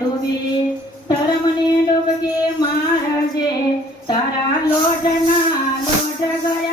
ડૂબી ધર્મને ડૂબકે મારજે. તારા લોટના લોટ ગયા